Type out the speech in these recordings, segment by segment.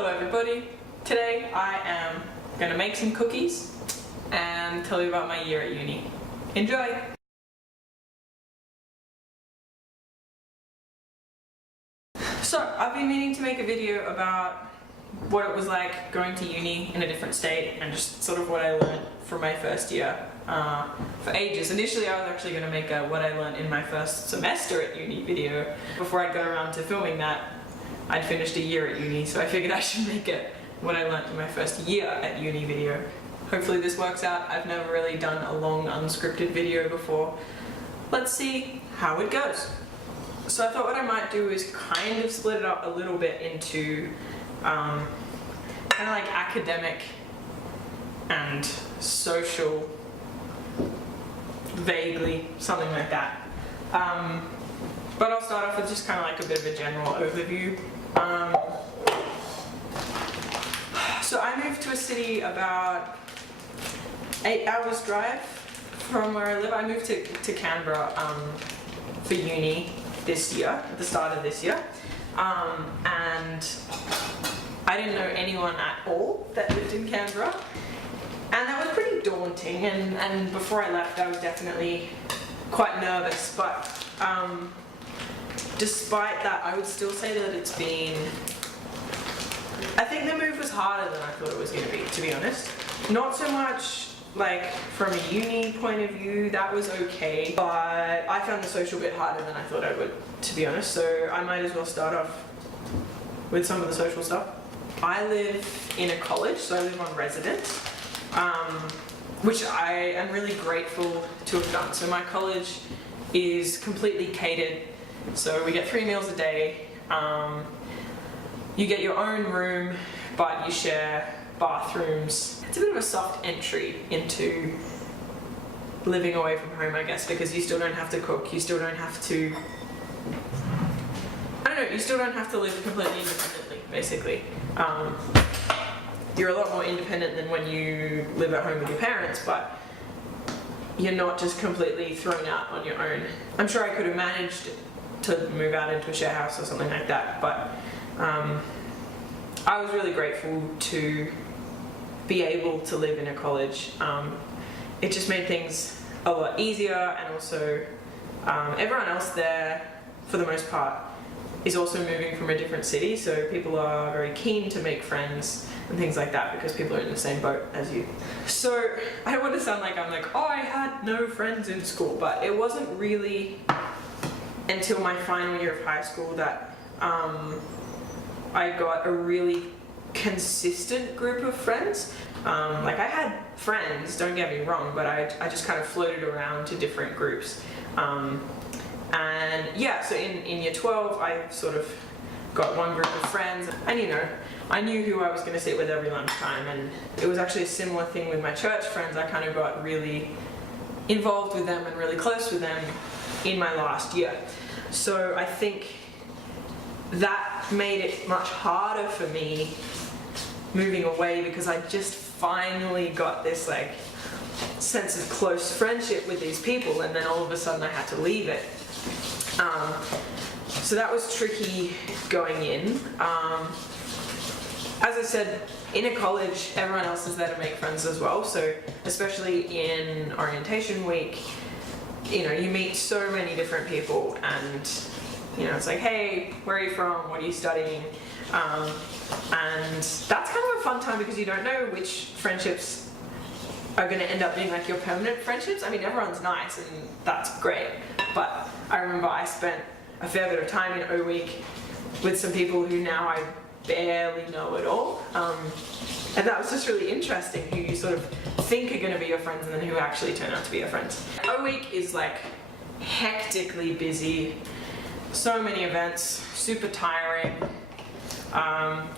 Hello everybody, today I am going to make some cookies and tell you about my year at uni. Enjoy! So, I've been meaning to make a video about what it was like going to uni in a different state and just sort of what I learned from my first year for ages. Initially I was actually going to make a what I learned in my first semester at uni video. Before I'd got around to filming that, I'd finished a year at uni, so I figured I should make it what I learned in my first year at uni video. Hopefully this works out. I've never really done a long unscripted video before. Let's see how it goes. So I thought what I might do is kind of split it up a little bit into kind of like academic and social, vaguely, something like that. But I'll start off with just kind of like a bit of a general overview. So I moved to a city about 8 hours drive from where I live. I moved to Canberra for uni this year, at the start of this year. And I didn't know anyone at all that lived in Canberra. And that was pretty daunting, and before I left I was definitely quite nervous, but despite that I would still say that it's been... I think the move was harder than I thought it was going to be honest. Not so much like from a uni point of view, that was okay, but I found the social bit harder than I thought I would, to be honest, so I might as well start off with some of the social stuff. I live in a college, so I live on residence, which I am really grateful to have done. So my college is completely catered, so we get 3 meals a day. You get your own room, but you share bathrooms. It's a bit of a soft entry into living away from home, I guess, because you still don't have to cook, you still don't have to... I don't know, you still don't have to live completely independently, basically. You're a lot more independent than when you live at home with your parents, but you're not just completely thrown out on your own. I'm sure I could have managed to move out into a share house or something like that, but I was really grateful to be able to live in a college. It just made things a lot easier, and also everyone else there, for the most part, is also moving from a different city, so people are very keen to make friends and things like that because people are in the same boat as you. So I don't want to sound like I'm like, oh, I had no friends in school, but it wasn't really until my final year of high school that I got a really consistent group of friends. Like I had friends, don't get me wrong, but I just kind of floated around to different groups. And yeah, so in year 12 I sort of got one group of friends, and you know, I knew who I was going to sit with every lunchtime, and it was actually a similar thing with my church friends. I kind of got really involved with them and really close with them in my last year. So I think that made it much harder for me moving away, because I just finally got this like sense of close friendship with these people, and then all of a sudden I had to leave it. So that was tricky going in. As I said, in a college everyone else is there to make friends as well, so especially in orientation week, you know, you meet so many different people, and you know, it's like, hey, where are you from, what are you studying? And that's kind of a fun time because you don't know which friendships are going to end up being like your permanent friendships. I mean, everyone's nice and that's great, but I remember I spent a fair bit of time in O Week with some people who now I barely know at all, and that was just really interesting, who you sort of think are going to be your friends and then who actually turn out to be your friends. O Week is like hectically busy, so many events, super tiring.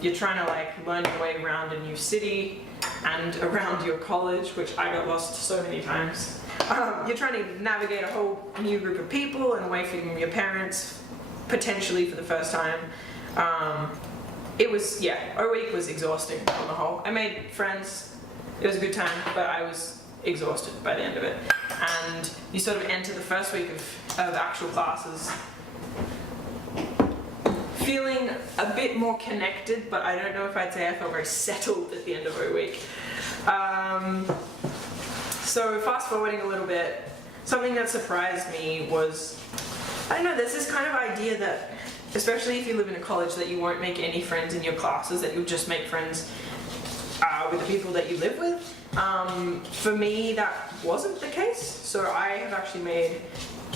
You're trying to like learn your way around a new city and around your college, which I got lost so many times. You're trying to navigate a whole new group of people and away from your parents, potentially for the first time. It was, yeah, O Week was exhausting on the whole. I made friends, it was a good time, but I was exhausted by the end of it. And you sort of enter the first week of actual classes feeling a bit more connected, but I don't know if I'd say I felt very settled at the end of a week. So fast forwarding a little bit, something that surprised me was, I don't know, there's this kind of idea that, especially if you live in a college, that you won't make any friends in your classes, that you'll just make friends with the people that you live with. For me, that wasn't the case. So I have actually made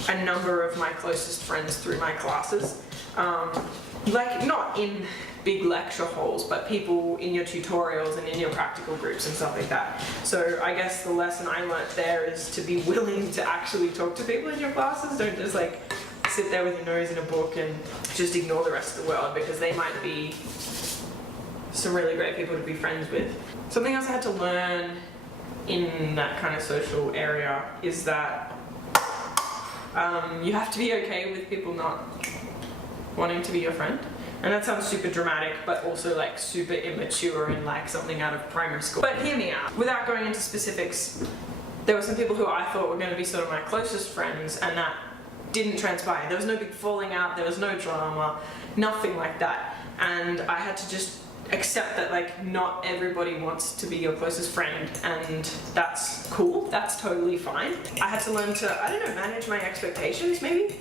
a number of my closest friends through my classes. Like, not in big lecture halls, but people in your tutorials and in your practical groups and stuff like that. So I guess the lesson I learnt there is to be willing to actually talk to people in your classes. Don't just like sit there with your nose in a book and just ignore the rest of the world, because they might be some really great people to be friends with. Something else I had to learn in that kind of social area is that you have to be okay with people not wanting to be your friend. And that sounds super dramatic, but also like super immature and like something out of primary school. But hear me out. Without going into specifics, there were some people who I thought were going to be sort of my closest friends, and that didn't transpire. There was no big falling out, there was no drama, nothing like that. And I had to just accept that like not everybody wants to be your closest friend, and that's cool, that's totally fine. I had to learn to, I don't know, manage my expectations maybe,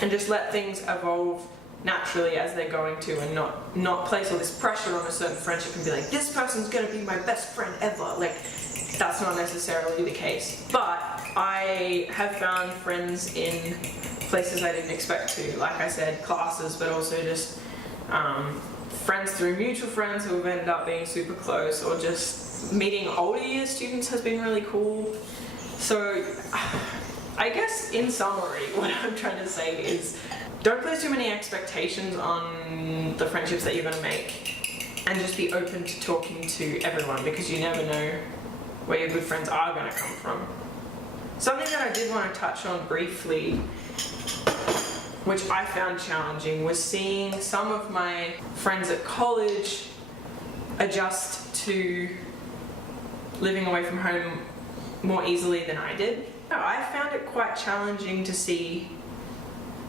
and just let things evolve naturally as they're going to, and not place all this pressure on a certain friendship and be like, this person's gonna be my best friend ever. Like, that's not necessarily the case. But I have found friends in places I didn't expect to. Like I said, classes, but also just friends through mutual friends who have ended up being super close, or just meeting older year students has been really cool. So I guess in summary, what I'm trying to say is, don't place too many expectations on the friendships that you're going to make, and just be open to talking to everyone, because you never know where your good friends are going to come from. Something that I did want to touch on briefly, which I found challenging, was seeing some of my friends at college adjust to living away from home more easily than I did. I found it quite challenging to see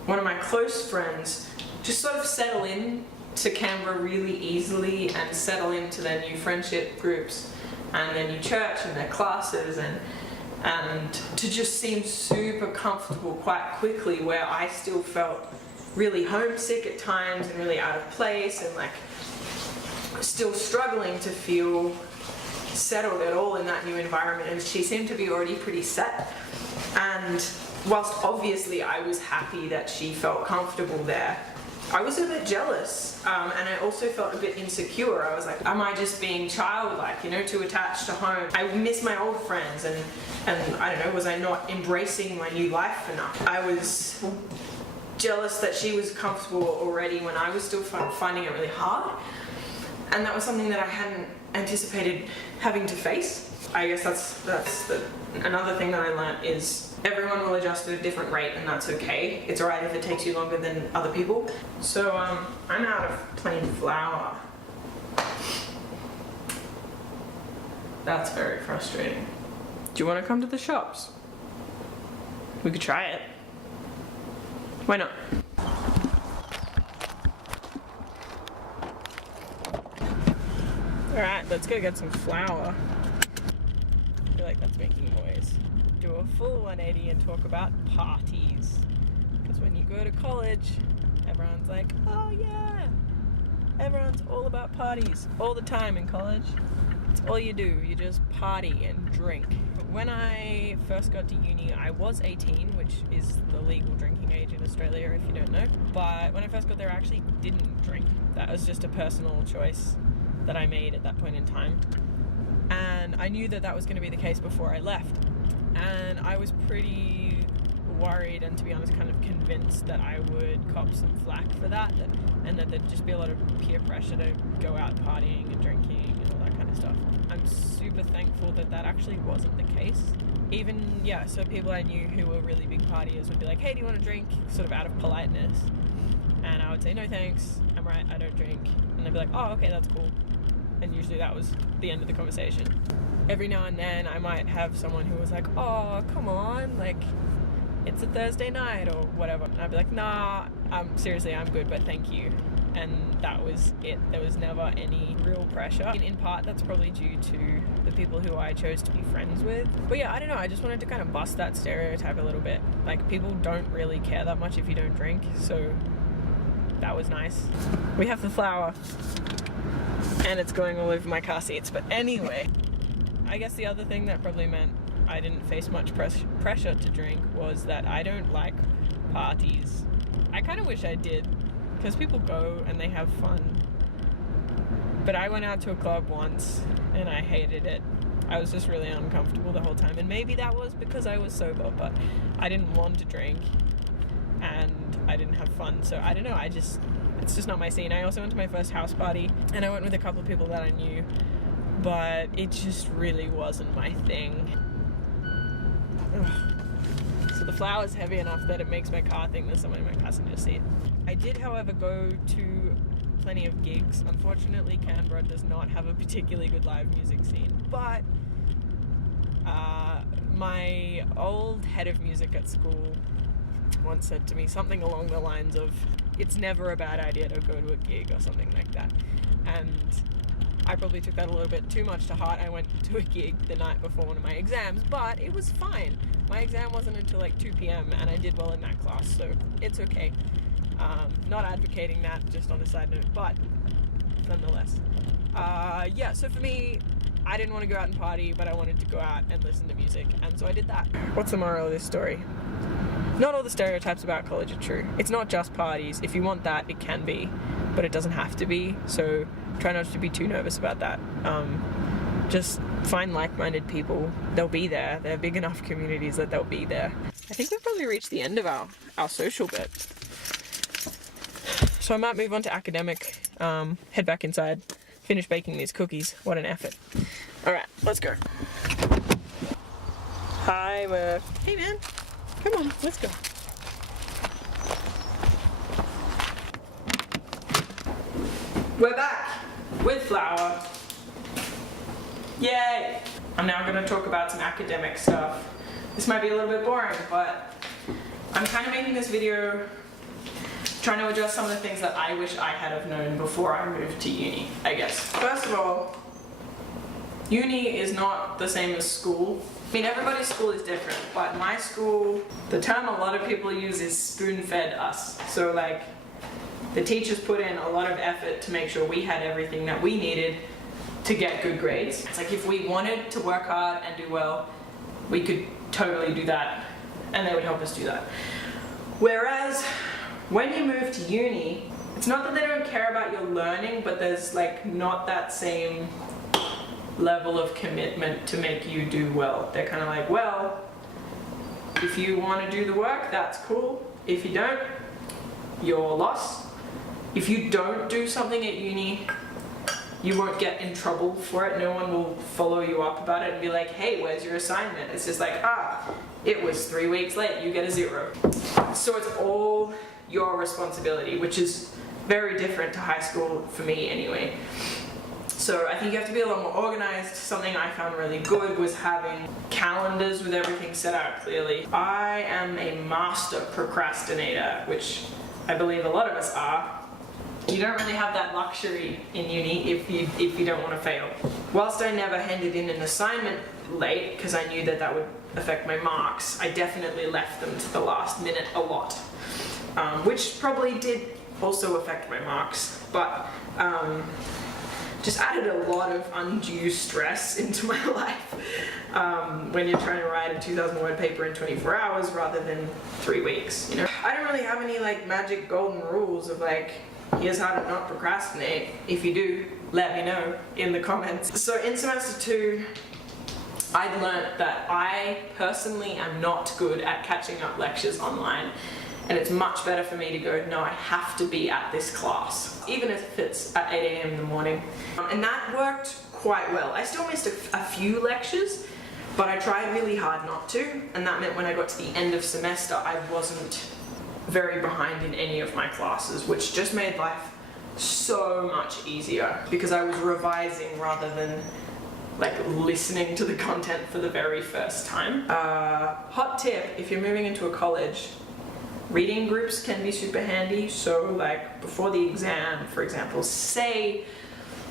one of my close friends just sort of settle in to Canberra really easily, and settle into their new friendship groups and their new church and their classes, and to just seem super comfortable quite quickly, where I still felt really homesick at times and really out of place, and like still struggling to feel settled at all in that new environment. And she seemed to be already pretty set, and whilst obviously I was happy that she felt comfortable there, I was a bit jealous, and I also felt a bit insecure. I was like, am I just being childlike, you know, too attached to home? I miss my old friends, and I don't know, was I not embracing my new life enough? I was jealous that she was comfortable already when I was still finding it really hard, and that was something that I hadn't anticipated having to face. I guess that's another thing that I learned is, everyone will adjust at a different rate, and that's okay. It's alright if it takes you longer than other people. So I'm out of plain flour. That's very frustrating. Do you want to come to the shops? We could try it. Why not? Alright, let's go get some flour. I feel like that's making noise. Do a full 180 and talk about parties. Because when you go to college, everyone's like, oh yeah, everyone's all about parties all the time in college. It's all you do, you just party and drink. When I first got to uni, I was 18, which is the legal drinking age in Australia, if you don't know. But when I first got there, I actually didn't drink. That was just a personal choice that I made at that point in time. And I knew that that was going to be the case before I left. And I was pretty worried, and to be honest kind of convinced, that I would cop some flack for that, and that there'd just be a lot of peer pressure to go out partying and drinking and all that kind of stuff. I'm super thankful that that actually wasn't the case. Even, so people I knew who were really big partiers would be like, hey, do you want to drink? Sort of out of politeness. And I would say, no thanks, I'm right, I don't drink. And they'd be like, oh, okay, that's cool. And usually that was the end of the conversation. Every now and then I might have someone who was like, oh, come on, like, it's a Thursday night or whatever. And I'd be like, nah, seriously, I'm good, but thank you. and that was it. There was never any real pressure. In part, that's probably due to the people who I chose to be friends with. But yeah, I don't know, I just wanted to kind of bust that stereotype a little bit. Like, people don't really care that much if you don't drink, so that was nice. We have the flour, and it's going all over my car seats. But anyway, I guess the other thing that probably meant I didn't face much pressure to drink was that I don't like parties. I kind of wish I did, because people go and they have fun. But I went out to a club once and I hated it. I was just really uncomfortable the whole time, and maybe that was because I was sober, but I didn't want to drink and I didn't have fun, so I don't know, it's just not my scene. I also went to my first house party and I went with a couple of people that I knew, but it just really wasn't my thing. Ugh. So the flour is heavy enough that it makes my car think there's someone in my passenger seat. I did, however, go to plenty of gigs. Unfortunately, Canberra does not have a particularly good live music scene, but my old head of music at school once said to me something along the lines of, it's never a bad idea to go to a gig, or something like that. And I probably took that a little bit too much to heart. I went to a gig the night before one of my exams, but it was fine. My exam wasn't until like 2 p.m. and I did well in that class, so it's okay. Not advocating that, just on a side note, but nonetheless. Yeah, so for me, I didn't want to go out and party, but I wanted to go out and listen to music, and so I did that. What's the moral of this story? Not all the stereotypes about college are true. It's not just parties. If you want that, it can be, but it doesn't have to be, so try not to be too nervous about that. Just find like-minded people. They'll be there. They're big enough communities that they'll be there. I think we've probably reached the end of our social bit. So I might move on to academic, head back inside, finish baking these cookies. What an effort. Alright, let's go. Hi, Murph. Hey, man. Come on, let's go. We're back with flour. Yay! I'm now going to talk about some academic stuff. This might be a little bit boring, but I'm kind of making this video trying to address some of the things that I wish I had have known before I moved to uni, I guess. First of all, uni is not the same as school. I mean, everybody's school is different, but my school, the term a lot of people use is spoon-fed us. So like, the teachers put in a lot of effort to make sure we had everything that we needed to get good grades. It's like, if we wanted to work hard and do well, we could totally do that, and they would help us do that. Whereas, when you move to uni, it's not that they don't care about your learning, but there's like not that same level of commitment to make you do well. They're kind of like, well, if you want to do the work, that's cool. If you don't, you're lost. If you don't do something at uni, you won't get in trouble for it. No one will follow you up about it and be like, hey, where's your assignment? It's just like, it was 3 weeks late, you get a 0. So it's all your responsibility, which is very different to high school for me anyway. So I think you have to be a lot more organized. Something I found really good was having calendars with everything set out clearly. I am a master procrastinator, which I believe a lot of us are. You don't really have that luxury in uni if you don't want to fail. Whilst I never handed in an assignment late, because I knew that would affect my marks, I definitely left them to the last minute a lot. Which probably did also affect my marks, but just added a lot of undue stress into my life when you're trying to write a 2,000 word paper in 24 hours rather than 3 weeks, you know? I don't really have any like magic golden rules of like, here's how to not procrastinate. If you do, let me know in the comments. So in semester 2, I'd learnt that I personally am not good at catching up lectures online. And it's much better for me to go, no, I have to be at this class, even if it's at 8 a.m. in the morning. And that worked quite well. I still missed a few lectures, but I tried really hard not to. And that meant when I got to the end of semester, I wasn't very behind in any of my classes, which just made life so much easier because I was revising rather than like listening to the content for the very first time. Hot tip, if you're moving into a college, reading groups can be super handy. So like before the exam, for example, say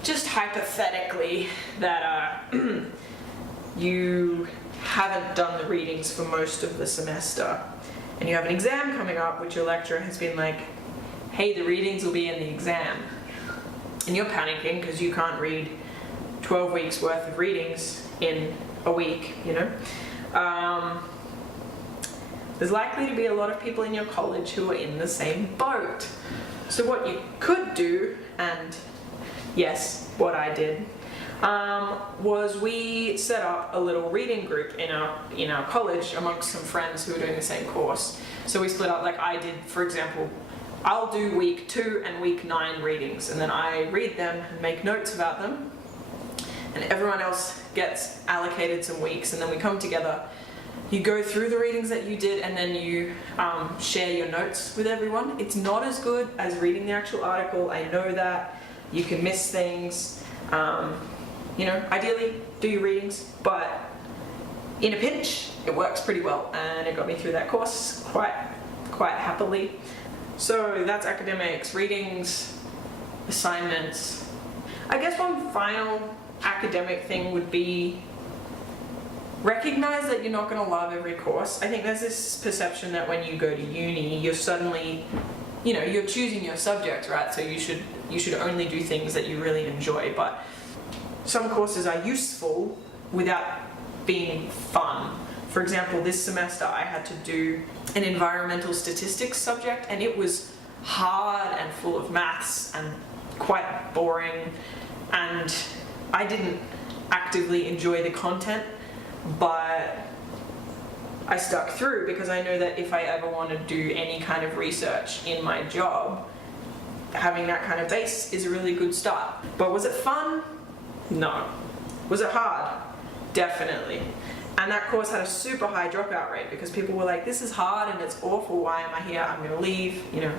just hypothetically that you haven't done the readings for most of the semester and you have an exam coming up which your lecturer has been like, hey, the readings will be in the exam, and you're panicking because you can't read 12 weeks worth of readings in a week, you know. There's likely to be a lot of people in your college who are in the same boat. So what you could do, and yes, what I did, was we set up a little reading group in our college amongst some friends who were doing the same course. So we split up, like I did, for example, I'll do week 2 and week 9 readings, and then I read them and make notes about them, and everyone else gets allocated some weeks, and then we come together. You go through the readings that you did, and then you share your notes with everyone. It's not as good as reading the actual article, I know that. You can miss things. You know, ideally do your readings, but in a pinch, it works pretty well, and it got me through that course quite happily. So that's academics, readings, assignments. I guess one final academic thing would be recognize that you're not going to love every course. I think there's this perception that when you go to uni, you're suddenly, you know, you're choosing your subject, right? So you should only do things that you really enjoy. But some courses are useful without being fun. For example, this semester I had to do an environmental statistics subject, and it was hard and full of maths and quite boring, and I didn't actively enjoy the content, but I stuck through because I know that if I ever want to do any kind of research in my job, having that kind of base is a really good start. But was it fun? No. Was it hard? Definitely. And that course had a super high dropout rate because people were like, this is hard and it's awful, why am I here? I'm going to leave, you know,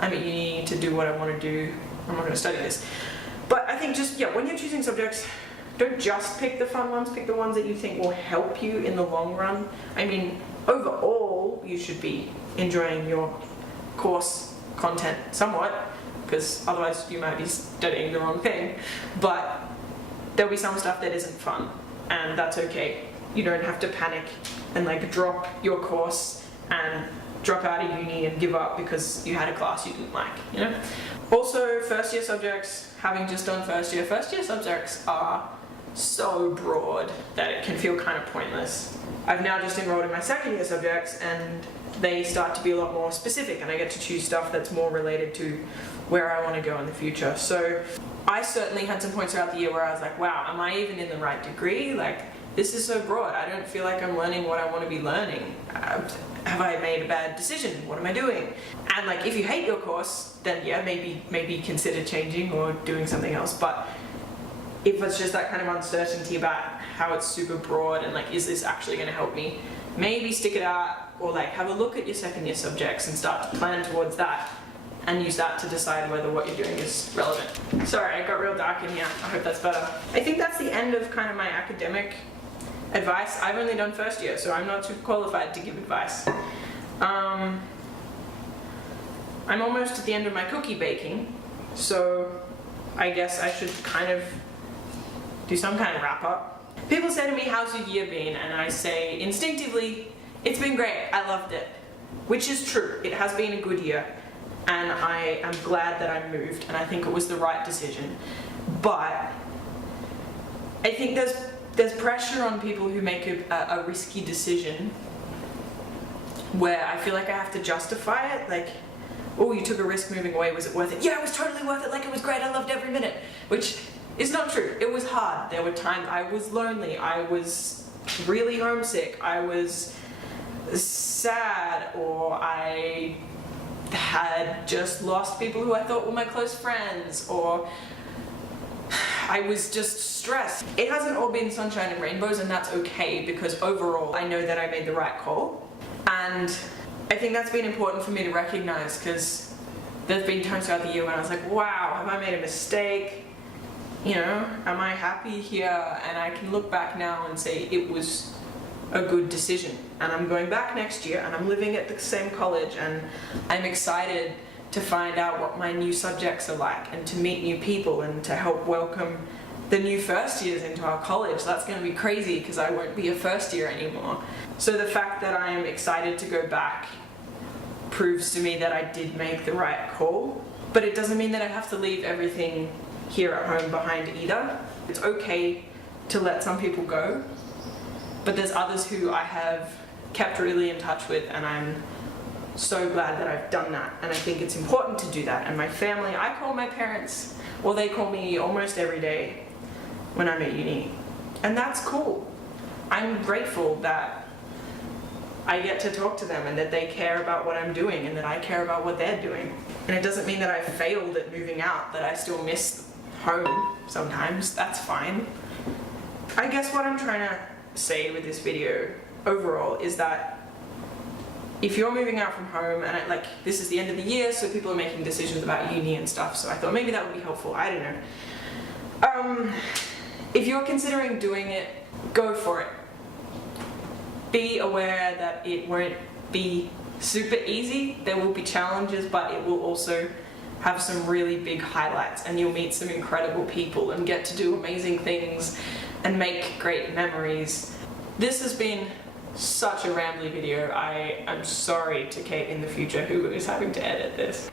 I'm at uni to do what I want to do, I'm not going to study this. But I think just, yeah, when you're choosing subjects, don't just pick the fun ones, pick the ones that you think will help you in the long run. I mean, overall, you should be enjoying your course content somewhat, because otherwise you might be studying the wrong thing. But there'll be some stuff that isn't fun, and that's okay. You don't have to panic and like drop your course and drop out of uni and give up because you had a class you didn't like, you know? Also, first year subjects, having just done first year subjects are so broad that it can feel kind of pointless. I've now just enrolled in my second year subjects, and they start to be a lot more specific, and I get to choose stuff that's more related to where I want to go in the future. So I certainly had some points throughout the year where I was like, wow, am I even in the right degree? Like, this is so broad. I don't feel like I'm learning what I want to be learning. Have I made a bad decision? What am I doing? And like, if you hate your course, then yeah, maybe consider changing or doing something else. But if it's just that kind of uncertainty about how it's super broad and like, is this actually going to help me? Maybe stick it out, or like have a look at your second year subjects and start to plan towards that, and use that to decide whether what you're doing is relevant. Sorry, I got real dark in here. I hope that's better. I think that's the end of kind of my academic advice. I've only done first year, so I'm not super qualified to give advice. I'm almost at the end of my cookie baking, so I guess I should kind of do some kind of wrap up. People say to me, how's your year been? And I say instinctively, it's been great, I loved it. Which is true, it has been a good year, and I am glad that I moved, and I think it was the right decision. But I think there's pressure on people who make a risky decision where I feel like I have to justify it, like, oh, you took a risk moving away, was it worth it? Yeah, it was totally worth it, like it was great, I loved every minute, which is not true. It was hard. There were times I was lonely, I was really homesick, I was sad, or I had just lost people who I thought were my close friends, or I was just stressed. It hasn't all been sunshine and rainbows, and that's okay, because overall I know that I made the right call. And I think that's been important for me to recognize, because there's been times throughout the year when I was like, wow, have I made a mistake? You know, am I happy here? And I can look back now and say it was a good decision. And I'm going back next year and I'm living at the same college, and I'm excited to find out what my new subjects are like and to meet new people and to help welcome the new first years into our college. That's going to be crazy because I won't be a first year anymore. So the fact that I am excited to go back proves to me that I did make the right call. But it doesn't mean that I have to leave everything here at home behind either. It's okay to let some people go, but there's others who I have kept really in touch with, and I'm so glad that I've done that. And I think it's important to do that. And my family, I call my parents, or they call me almost every day when I'm at uni. And that's cool. I'm grateful that I get to talk to them and that they care about what I'm doing and that I care about what they're doing. And it doesn't mean that I failed at moving out, that I still miss home sometimes. That's fine. I guess what I'm trying to say with this video overall is that if you're moving out from home, and this is the end of the year, so people are making decisions about uni and stuff, so I thought maybe that would be helpful. I don't know. If you're considering doing it, go for it. Be aware that it won't be super easy. There will be challenges, but it will also have some really big highlights, and you'll meet some incredible people and get to do amazing things and make great memories. This has been such a rambly video. I am sorry to Kate in the future who is having to edit this.